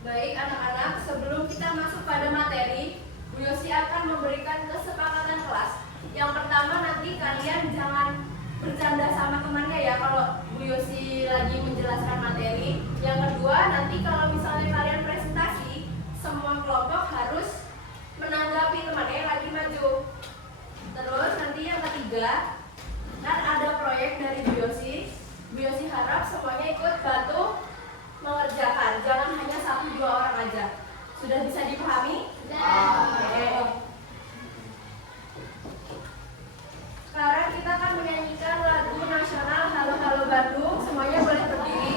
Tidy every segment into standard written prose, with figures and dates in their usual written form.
Baik anak-anak, sebelum kita masuk pada materi, Bu Yosi akan memberikan kesepakatan kelas. Yang pertama, nanti kalian jangan bercanda sama temannya ya kalau Bu Yosi lagi menjelaskan materi. Yang kedua, nanti kalau misalnya kalian presentasi, semua kelompok harus menanggapi temannya yang lagi maju. Terus nanti yang ketiga, kan ada proyek dari Bu Yosi. Bu Yosi harap semuanya ikut bantu mengerjakan, jangan hanya 1-2 orang aja. Sudah bisa dipahami? Oke. Sekarang kita akan menyanyikan lagu nasional Halo Halo Bandung. Semuanya boleh berdiri.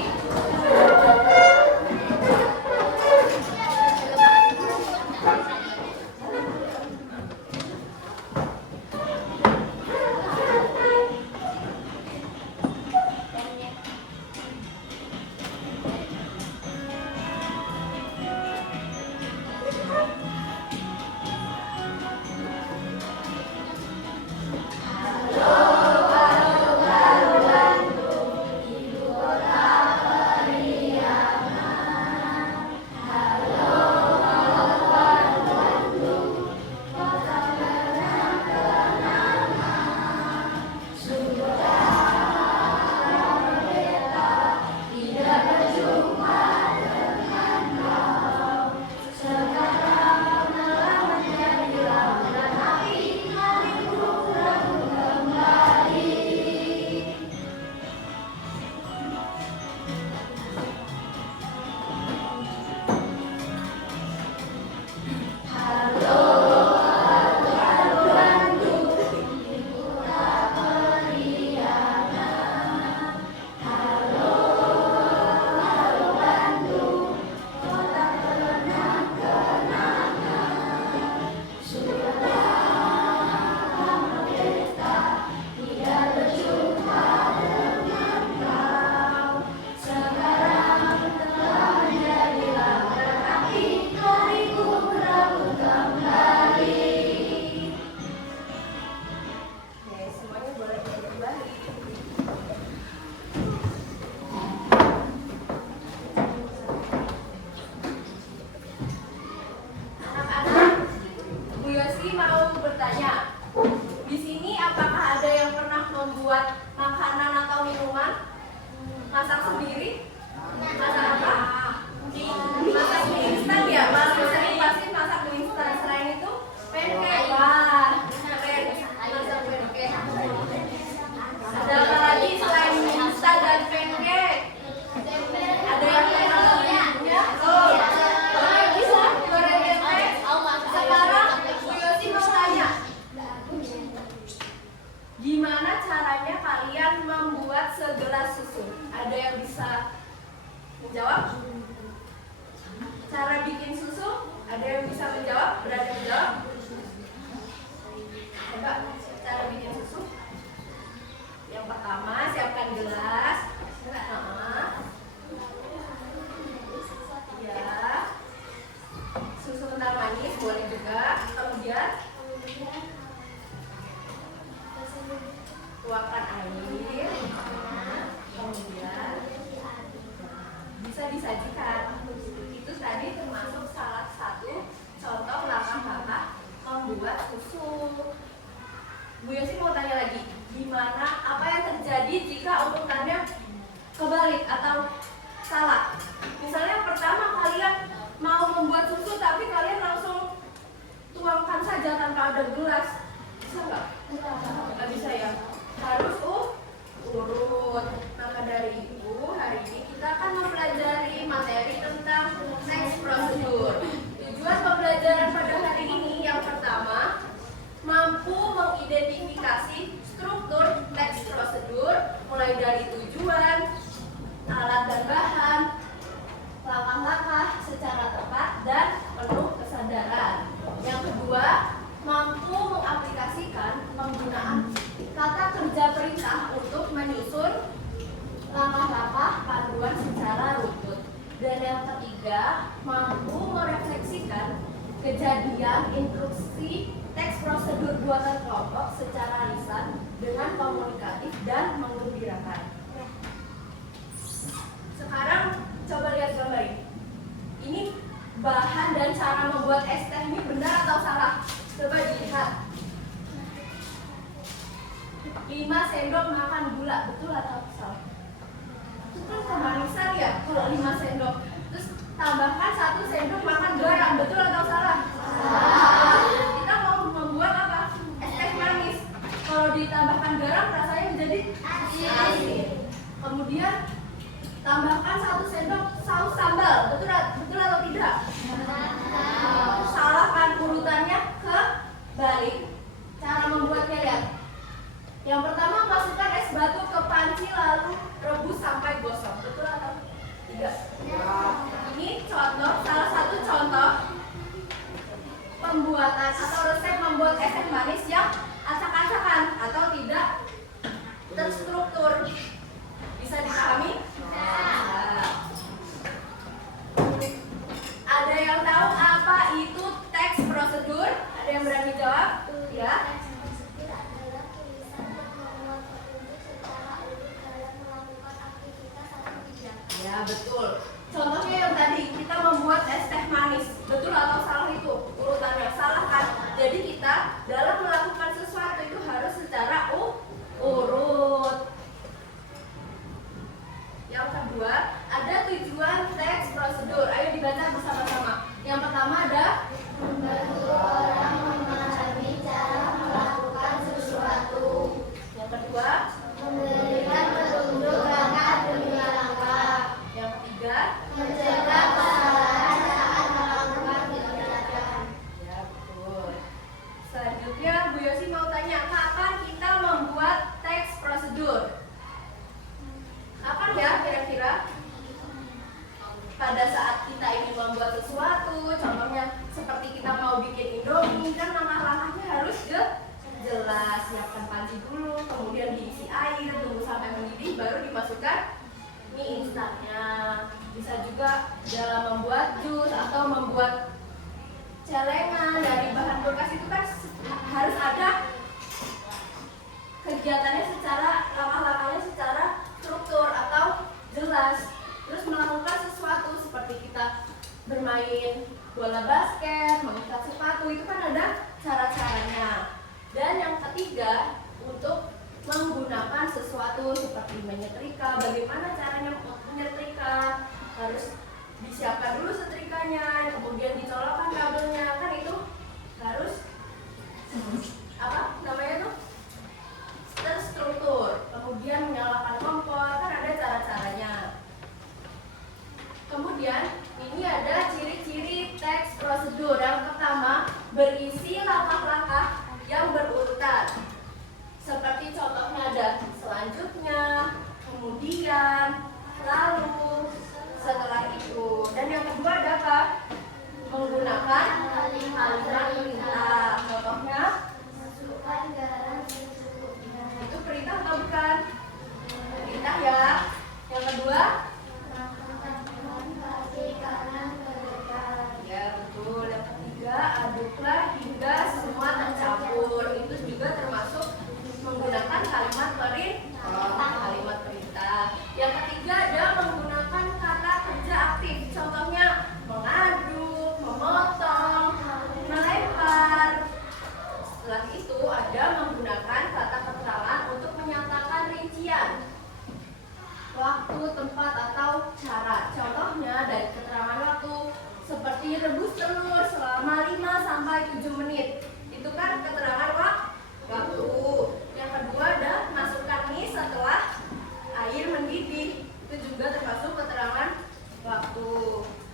Gimana caranya kalian membuat segelas susu? Ada yang bisa menjawab? Cara bikin susu? Ada yang bisa menjawab? Berani menjawab? Coba cara bikin susu. Yang pertama, siapkan gelas. Ya. Susu kental manis boleh juga. Kemudian tuangkan air, kemudian bisa disajikan. Itu tadi termasuk salah satu contoh langkah-langkah membuat susu. Bu Yosi mau tanya lagi, gimana, apa yang terjadi jika urutannya kebalik atau salah? Misalnya pertama kalian mau membuat susu tapi kalian langsung tuangkan saja tanpa ada gelas, bisa nggak? Nggak bisa ya. Harus urut. Maka dari itu hari ini kita akan mempelajari materi tentang teks prosedur. Tujuan pembelajaran pada hari ini yang pertama, mampu mengidentifikasi struktur teks prosedur mulai dari tujuan, alat dan bahan, langkah-langkah secara tepat dan penuh kesadaran. Yang kedua, mampu mengaplikasikan penggunaan kata kerja perintah untuk menyusun langkah-langkah panduan secara runtut. Dan yang ketiga, mampu merefleksikan kejadian instruksi teks prosedur buatan kelompok secara lisan dengan komunikatif dan menggembirakan. Sekarang coba lihat gambar ini. Ini bahan dan cara membuat es teh ini benar atau salah? Coba dilihat. 5 sendok makan gula, betul atau salah? Itu kan kemanisan ya, kalau 5 sendok. Terus tambahkan 1 sendok makan garam, betul atau salah? Salah. Kita mau membuat apa? Es teh manis. Kalau ditambahkan garam rasanya menjadi asin. Kemudian tambahkan 1 sendok saus sambal, betul atau tidak? Salah kan, urutannya kebalik. Cara membuatnya lihat. Yang pertama, masukkan es batu ke panci lalu rebus sampai gosong, betul atau tidak? Ini contoh, salah satu contoh pembuatan atau resep membuat es teh manis yang acak-acakan atau tidak terstruktur. Bisa dipahami? Ada yang tahu apa itu teks prosedur? Ada yang berani jawab? Ya. Ya, betul. Contohnya yang tadi, kita membuat es teh manis. Betul atau salah itu? Urutannya salah kan? Jadi kita dalam melakukan sesuatu itu harus secara urut. Yang kedua, ada tujuan teks prosedur. Ayo dibaca bersama-sama. Yang pertama ada membantu orang memahami cara melakukan sesuatu. Yang kedua, memberikan petunjuk langkah demi langkah. Yang ketiga, mencegah kesalahan saat melakukan kegiatan. Ya, betul. Selanjutnya, Bu Yosi mau tanya, kapan kita membuat teks prosedur? Kapan ya kira-kira? Pada saat kita ingin membuat sesuatu, contohnya seperti kita mau bikin Indomie, kan langkah-langkahnya harus jelas. Siapkan panci dulu, kemudian diisi air, tunggu sampai mendidih, baru dimasukkan mie instannya. Bisa juga dalam membuat jus atau membuat celengan dari bahan bekas itu kan harus ada kegiatannya secara langkah-langkahnya secara struktur atau jelas. Terus melakukan sesuatu seperti kita bermain bola basket, mengikat sepatu, itu kan ada cara-caranya. Dan yang ketiga, untuk menggunakan sesuatu seperti menyetrika. Bagaimana caranya menyetrika? Harus disiapkan dulu setrikanya, kemudian dicolokkan kabelnya, kan itu harus apa namanya tuh? Terstruktur. Kemudian menyalakan kompor, kan ada cara-caranya. Kemudian ini ada ciri-ciri teks prosedur. Yang pertama, berisi langkah-langkah yang berurutan. Seperti contohnya ada selanjutnya, kemudian, lalu, setelah itu. Dan yang kedua ada apa? Menggunakan kalimat perintah. Contohnya, masukkan garam secukupnya. Itu perintah atau bukan? Perintah ya. Yang kedua, ya betul. Yang ketiga, aduklah hingga semua tercampur. Itu juga termasuk menggunakan kalimat perintah. Yang ketiga ada menggunakan kata kerja aktif. Contohnya mengaduk, memotong, melempar. Setelah itu ada menggunakan kata keterangan untuk menyatakan rincian waktu, tempat, atau cara. Contohnya dari keterangan waktu seperti rebus telur selama 5-7 menit. Itu kan keterangan waktu. Yang kedua ada masukkan mie setelah air mendidih. Itu juga termasuk keterangan waktu.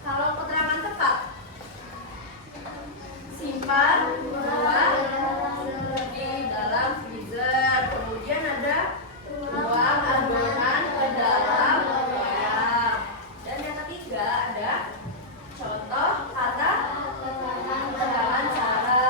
Kalau keterangan tepat, simpan buah di dalam freezer. Kemudian ada buang adonan ke dalam loyang. Dan yang ketiga ada contoh kata keterangan cara.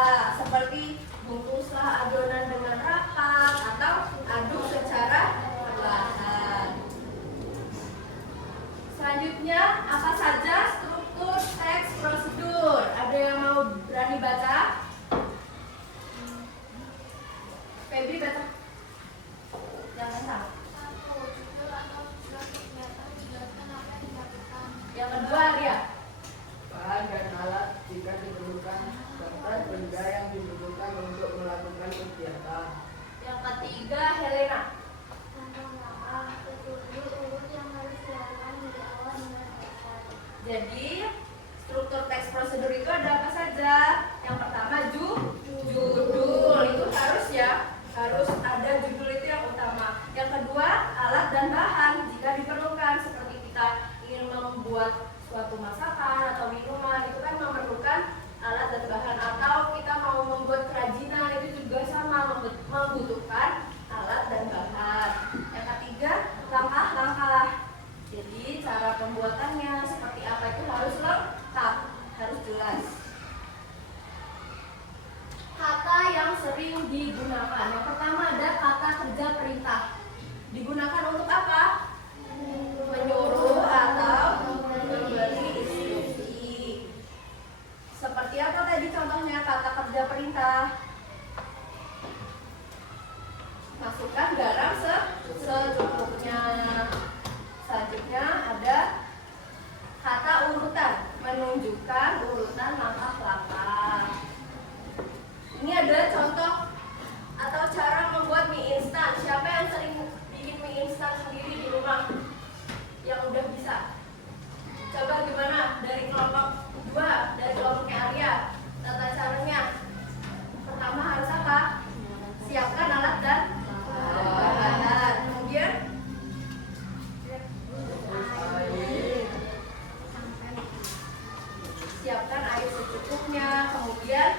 kemudian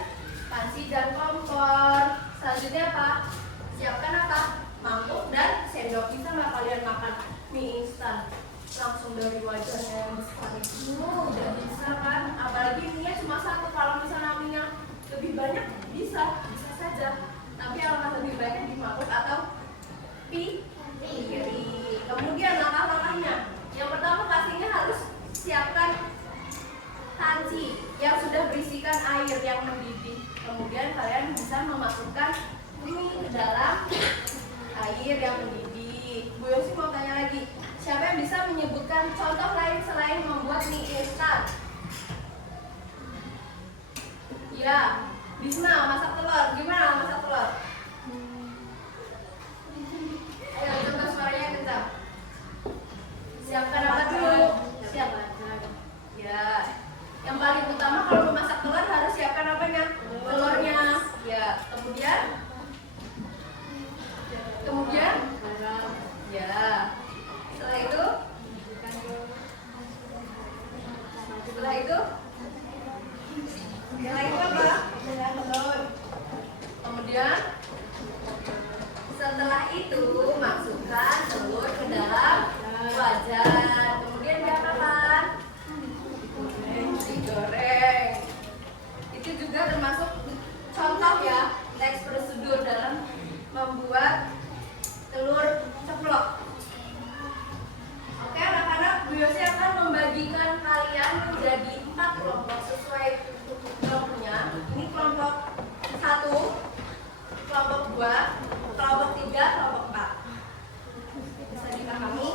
panci dan kompor. Selanjutnya apa? Siapkan apa? Mangkuk dan sendok. Bisa nggak kalian makan mie instan langsung dari wajahnya yang besar itu? Udah bisa kan? Apalagi mie cuma satu. Kalau misalnya mie lebih banyak bisa saja. Tapi alangkah lebih baiknya di mangkuk atau piring. Kemudian langkah-langkahnya. Yang pertama pastinya harus siapkan panci yang sudah berisikan air yang mendidih. Kemudian kalian bisa memasukkan mie ke dalam air yang mendidih. Bu Yosi mau tanya lagi, siapa yang bisa menyebutkan contoh lain selain membuat mie instan? Ya, Bisma masak telur. Gimana masak telur? Ayo coba suaranya kencang. Siapkan apa dulu? Siap. Ya. Yang paling utama kalau memasak telur harus siapkan apanya? Telurnya. Ya. Kemudian ya. Setelah itu apa? Kemudian setelah itu masukkan telur ke dalam wajan. Kemudian diapakan? Digoreng. Itu juga termasuk contoh ya, teks prosedur dalam membuat telur ceplok. Oke anak-anak, Bu Yosi akan membagikan kalian menjadi 4 kelompok sesuai kelompoknya. Ini kelompok 1, kelompok 2, kelompok 3, kelompok 4. Bisa dipahami?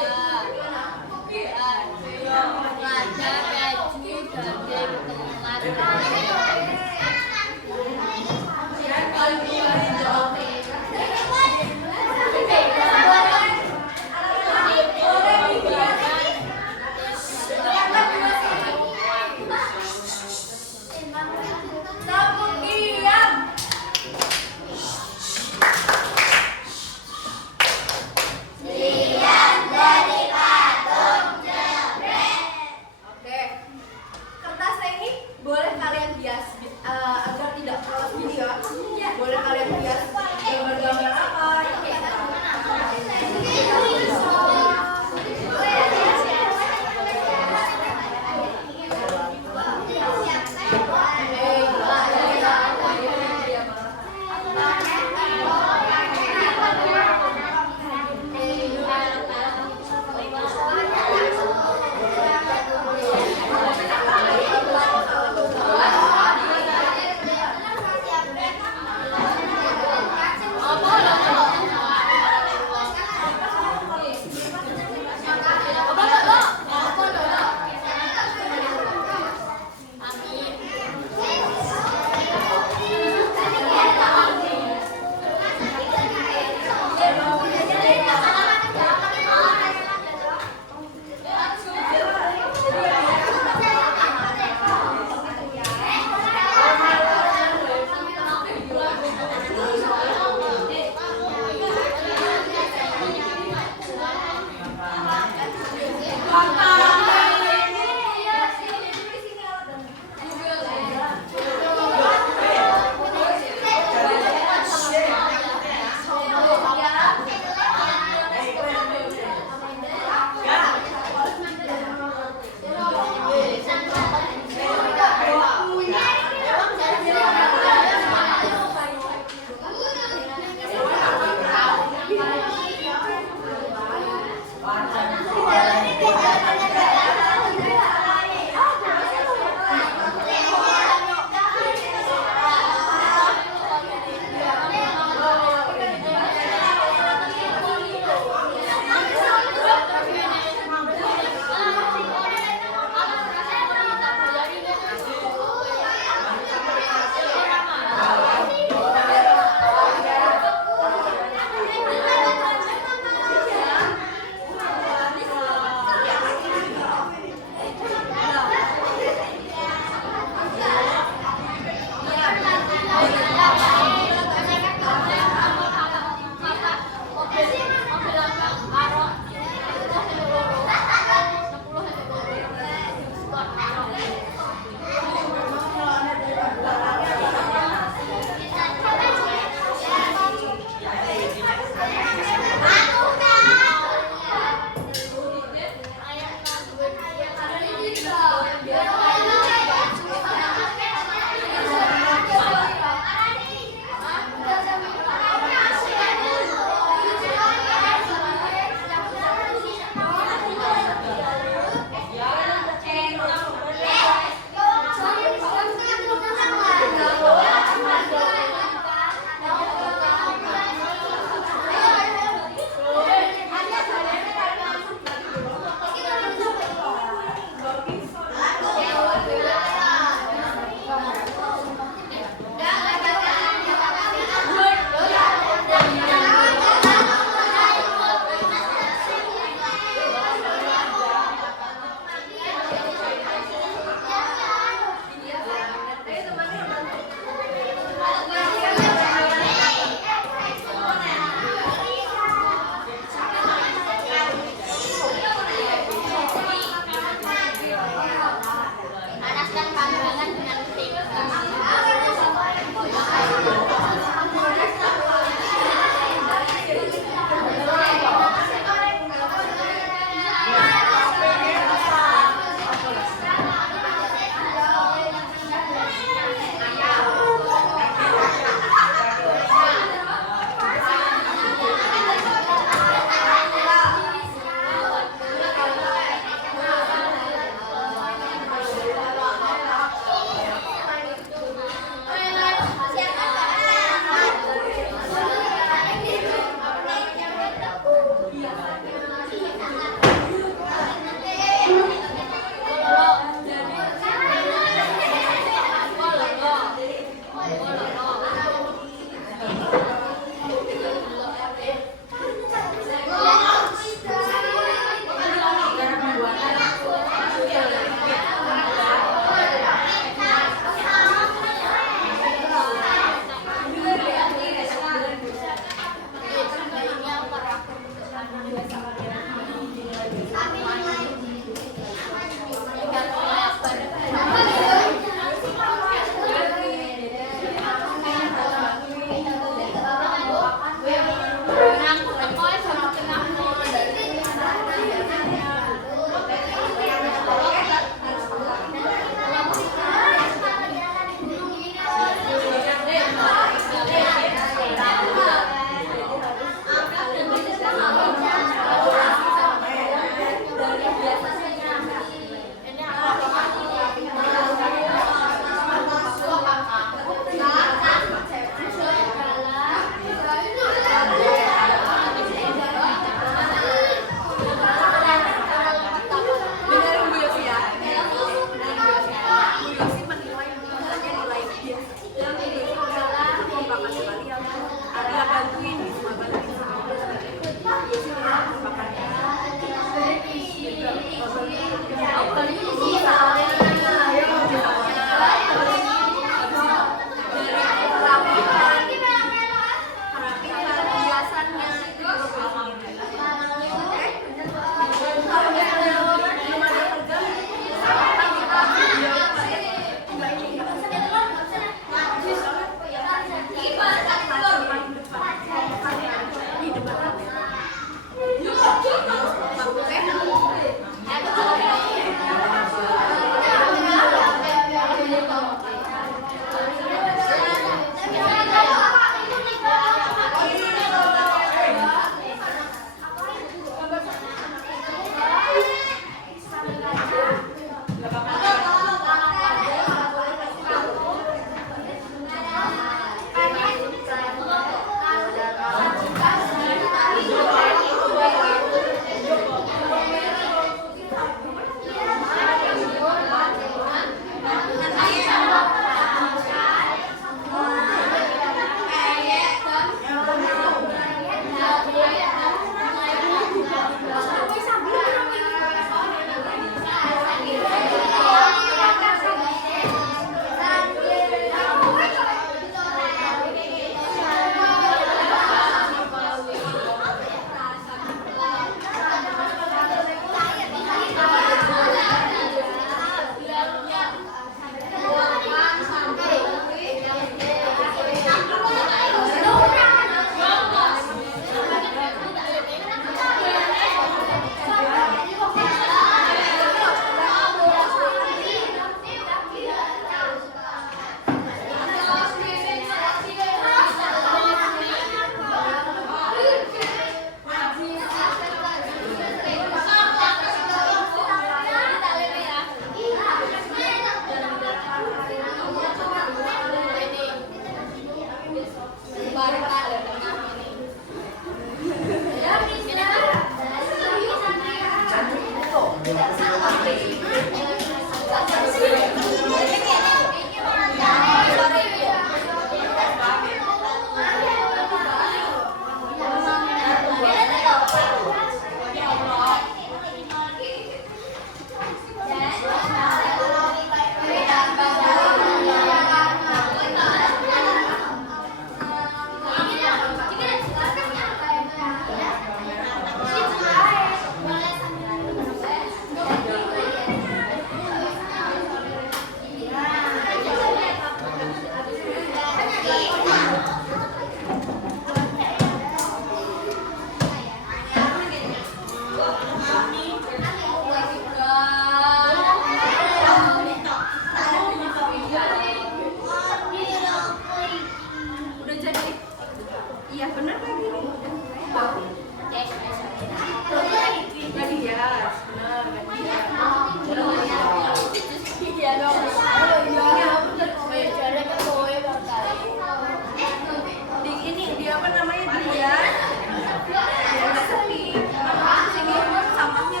Sampahnya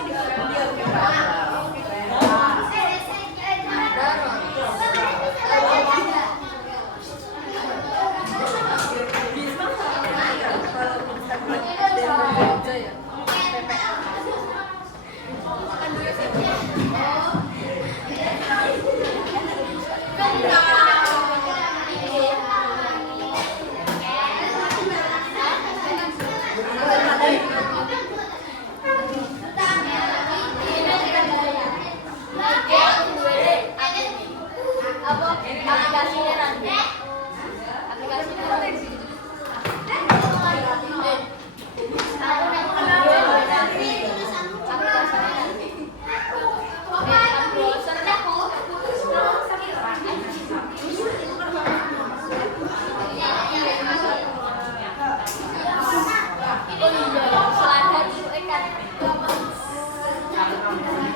Belum.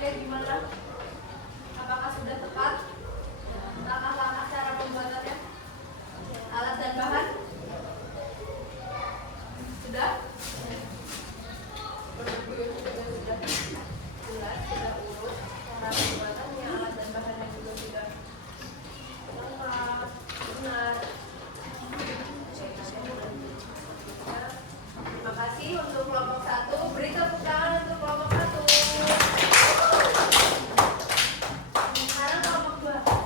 lihat gimana? Apakah sudah tepat langkah-langkah cara pembuatannya? Alat dan bahan sudah? Sudah jelas, sudah urut cara pembuatannya, alat dan bahannya juga sudah lengkap, benar. Terima kasih untuk kelompok 1. Beri tepuk tangan untuk kelompok 1. Sekarang kelompok 2.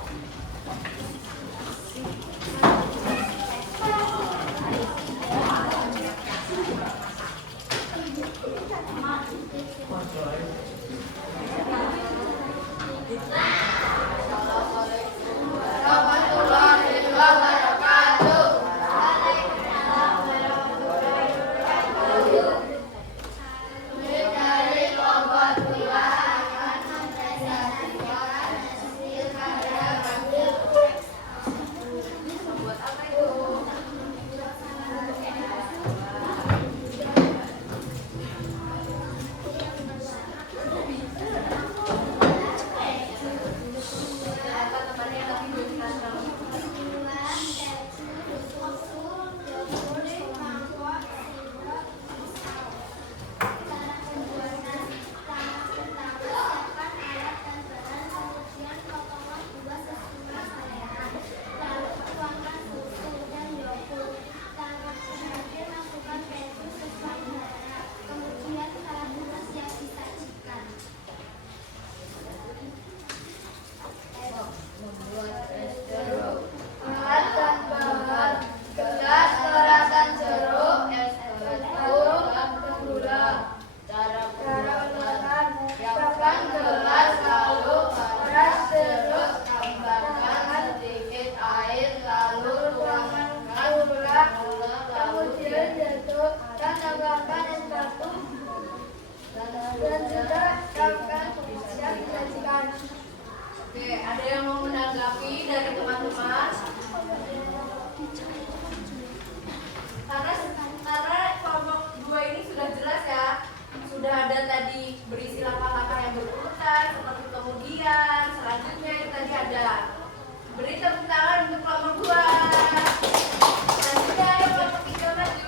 Oke, ada yang mau menanggapi dari teman-teman? Karena kelompok 2 ini sudah jelas ya. Sudah ada tadi berisi langkah-langkah yang berurutan, seperti kemudian, selanjutnya itu tadi ada. Beri tepuk tangan untuk kelompok 2. Selanjutnya ayo kelompok 3 maju.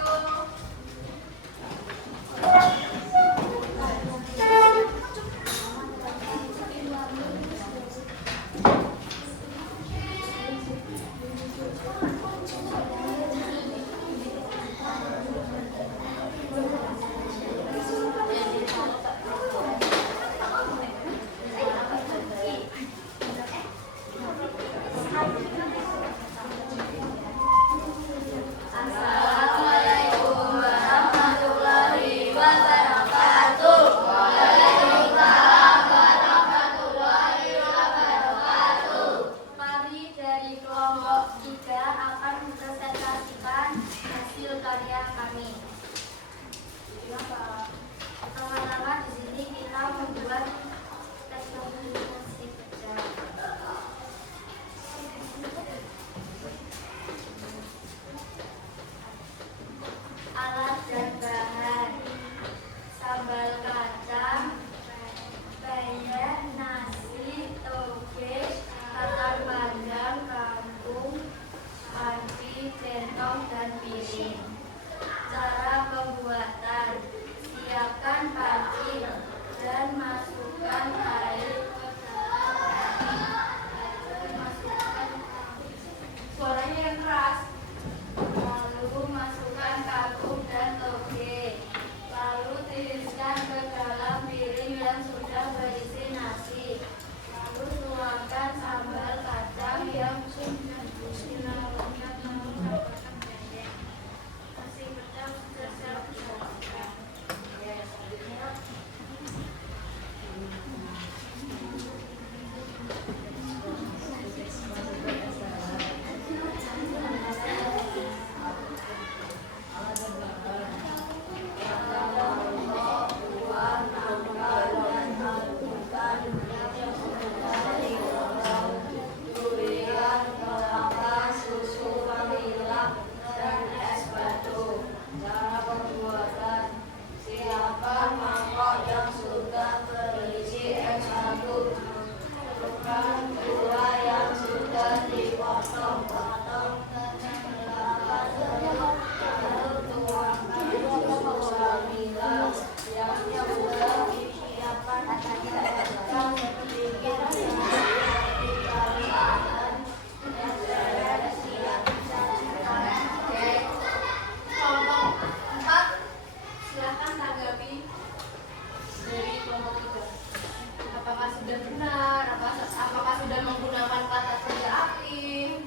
sudah benar? Apakah sudah menggunakan kata kerja aktif?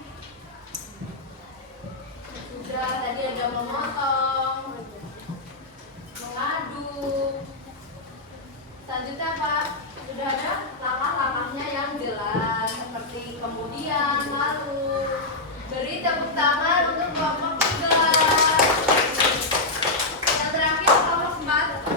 Sudah. Tadi ada memotong, mengaduk. Selanjutnya apa? Sudah ada langkah-langkahnya yang jelas, seperti kemudian, lalu. Beri tepuk tangan untuk kelompok 3. Yang terakhir kelompok 4.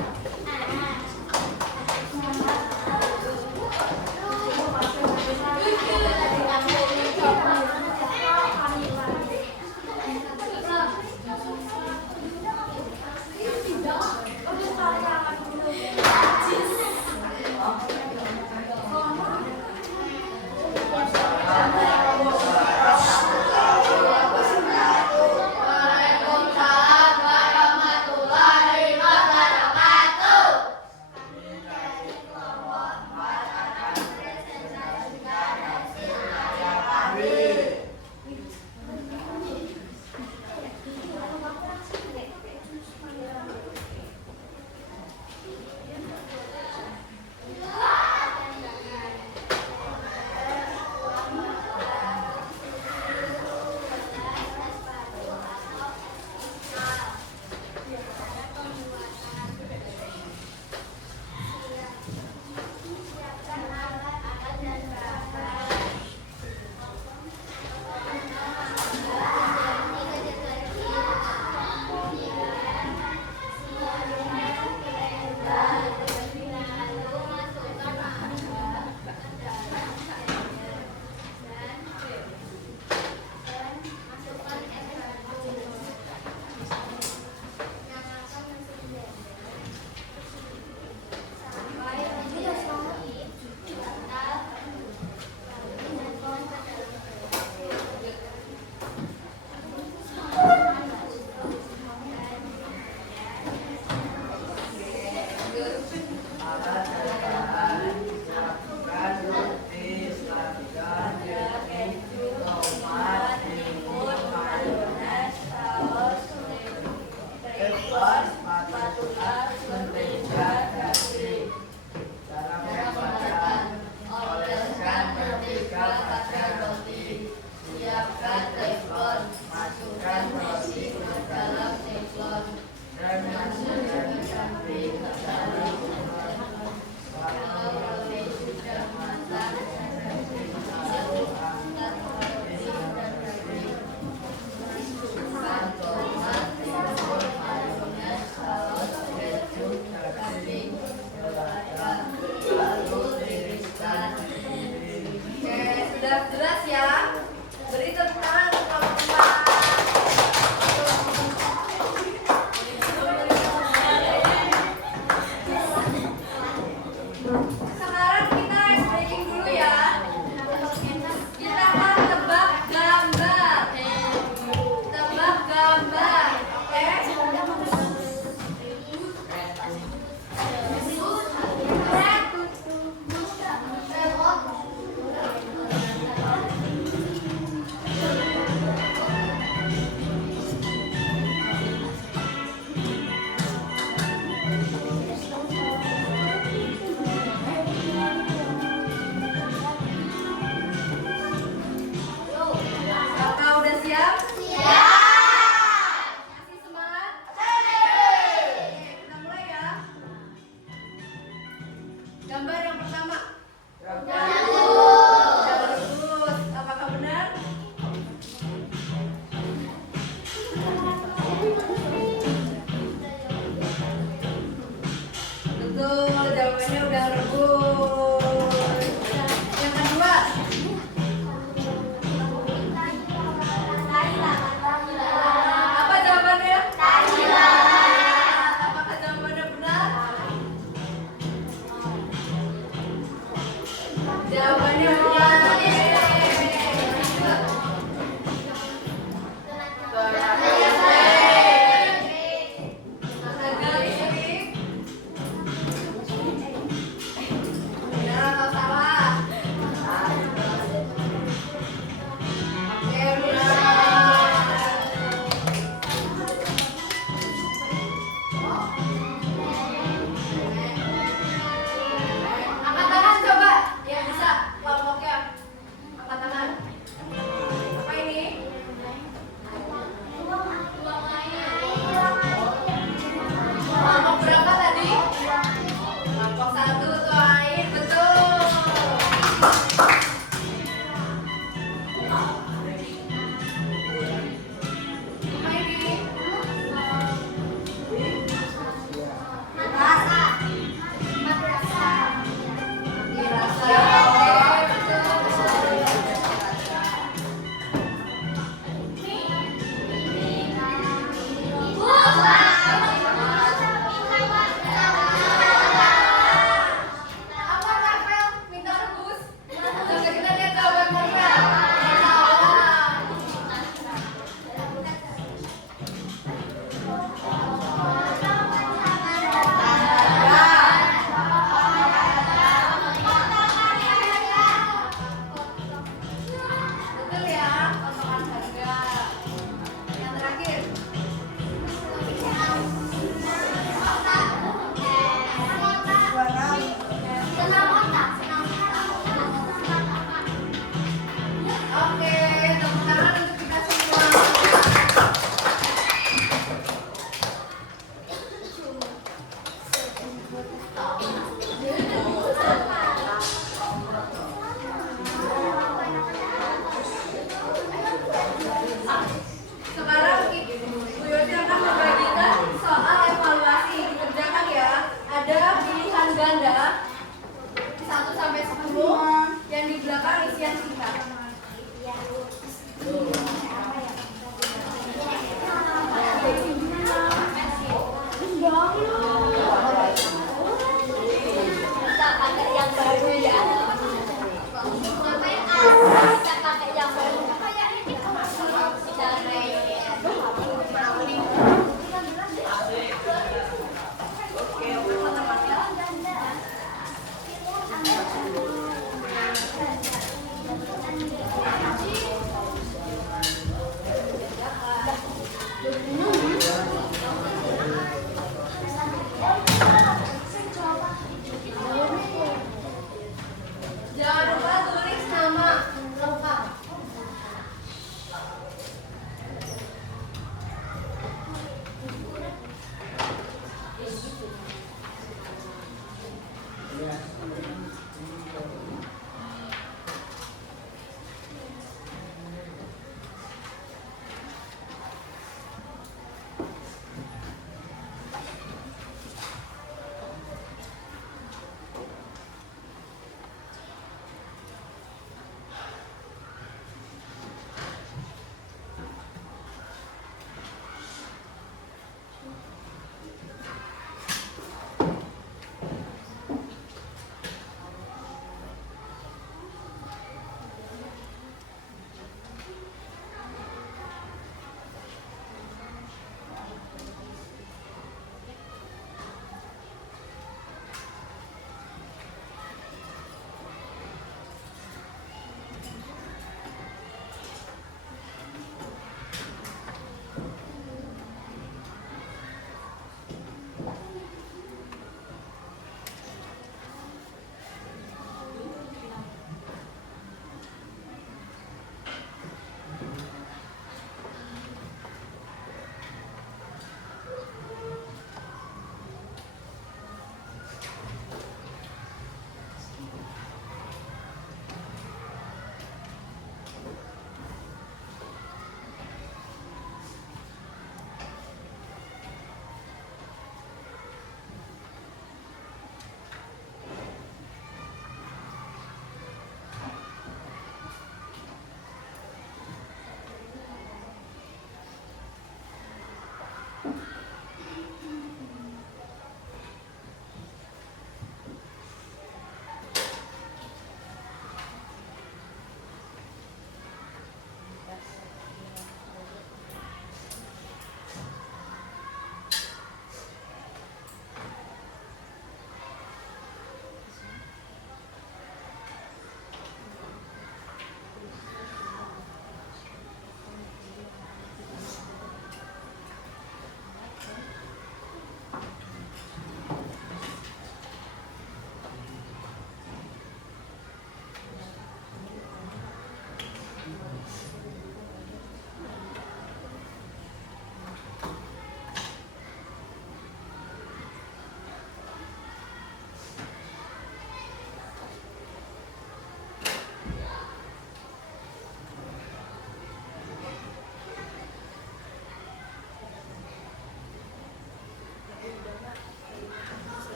Jelas ya. Beri tepuk tangan untuk kelompok 4. Sekarang kita ice breaking dulu ya. Kita akan tebak gambar. Tebak gambar. Oke? Kakak udah siap? Masih semangat? Oke, kita mulai ya. Gambar yang pertama. Bagus. Apakah benar? Betul, jawabannya udah rebus. Yang kedua. Apa jawabannya? Apakah jawabannya benar?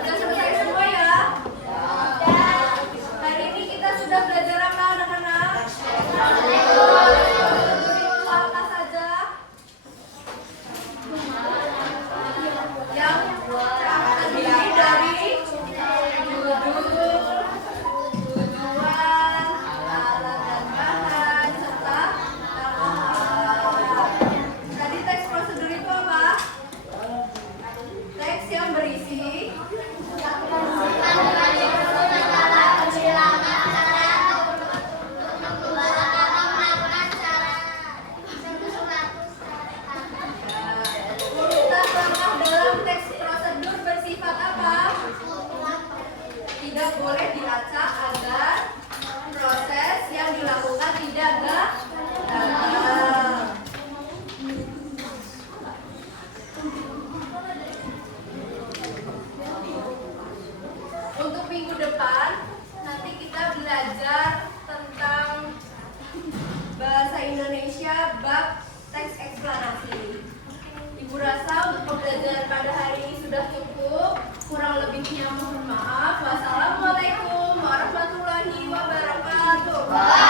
Sudah selesai semua ya? Hari ini kita sudah belajar apa anak-anak? Apa saja? Yang terdiri dari judul, tujuan, alat dan bahan, serta nama. Tadi teks prosedur itu apa? Teks yang berisi urutan langkah dalam teks prosedur bersifat apa? Tidak boleh dilacak agar proses yang dilakukan tidak gagal. Untuk minggu depan nanti kita belajar tentang bahasa Indonesia bab teks eksplanasi. Ibu rasa untuk pembelajaran pada hari ini sudah cukup. Kurang lebihnya mohon maaf. Wassalamualaikum warahmatullahi wabarakatuh.